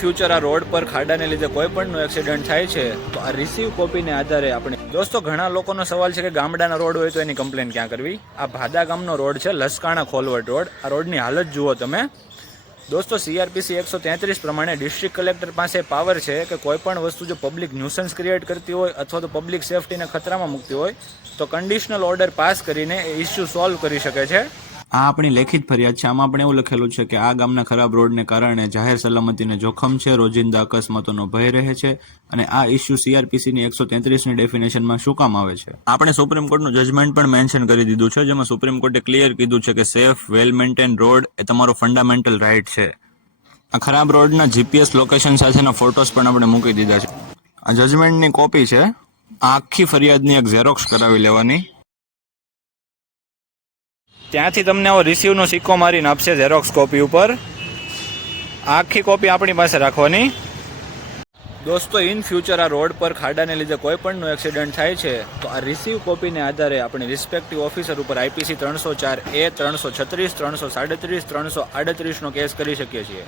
Future આ road પર ખાડાને લીધે કોઈ પણનો એક્સિડન્ટ થાય છે તો આ રિસીવ કોપીને આધારે આપણે દોસ્તો ઘણા લોકોનો સવાલ છે કે ગામડાના રોડ હોય તો એની કમ્પ્લેન ક્યાં કરવી. આ ભાદા ગામનો રોડ છે, લસકાણા ખોલવટ રોડ. આ રોડની હાલત જુઓ તમે દોસ્તો. CRPC 133 પ્રમાણે ડિસ્ટ્રિક્ટ કલેક્ટર પાસે પાવર છે કે કોઈ પણ વસ્તુ જો પબ્લિક ન્યુસન્સ ક્રિએટ કરતી હોય અથવા તો પબ્લિક સેફટીને ખતરામાં મૂકતી હોય તો કન્ડિશનલ ઓર્ડર પાસ કરીને એ ઇસ્યુ સોલ્વ કરી શકે છે. આ આપણી લેખિત ફરિયાદ છે. આમાં પણ એવું લખેલું છે કે આ ગામના ખરાબ રોડને કારણે જાહેર સલામતીને જોખમ છે, રોજિંદા અકસ્માતોનો ભય રહે છે અને આ ઇસ્યુ CRPCની 133ની ડેફિનેશનમાં શું કામ આવે છે. આપણે સુપ્રીમ કોર્ટનું જજમેન્ટ પણ મેન્શન કરી દીધું છે, જેમાં સુપ્રીમ કોર્ટે ક્લિયર કીધું છે કે સેફ વેલ મેન્ટેન રોડ એ તમારો ફંડામેન્ટલ રાઇટ છે. આ ખરાબ રોડના GPS લોકેશન સાથેના ફોટોસ પણ આપણે મૂકી દીધા છે. આ જજમેન્ટની કોપી છે. આ આખી ફરિયાદની એક ઝેરોક્સ કરાવી લેવાની. ત્યાંથી તમને આવો રિસીવનો સિક્કો મારીને આપશે ઝેરોક્સ કોપી ઉપર. આખી કોપી આપણી પાસે રાખવાની. દોસ્તો ઇન ફ્યુચર આ રોડ પર ખાડાને લીધે કોઈ પણનો એક્સિડન્ટ થાય છે તો આ રિસીવ કોપીને આધારે આપણે રિસ્પેક્ટિવ ઓફિસર ઉપર IPC 304A 336 337 338નો કેસ કરી શકીએ છીએ.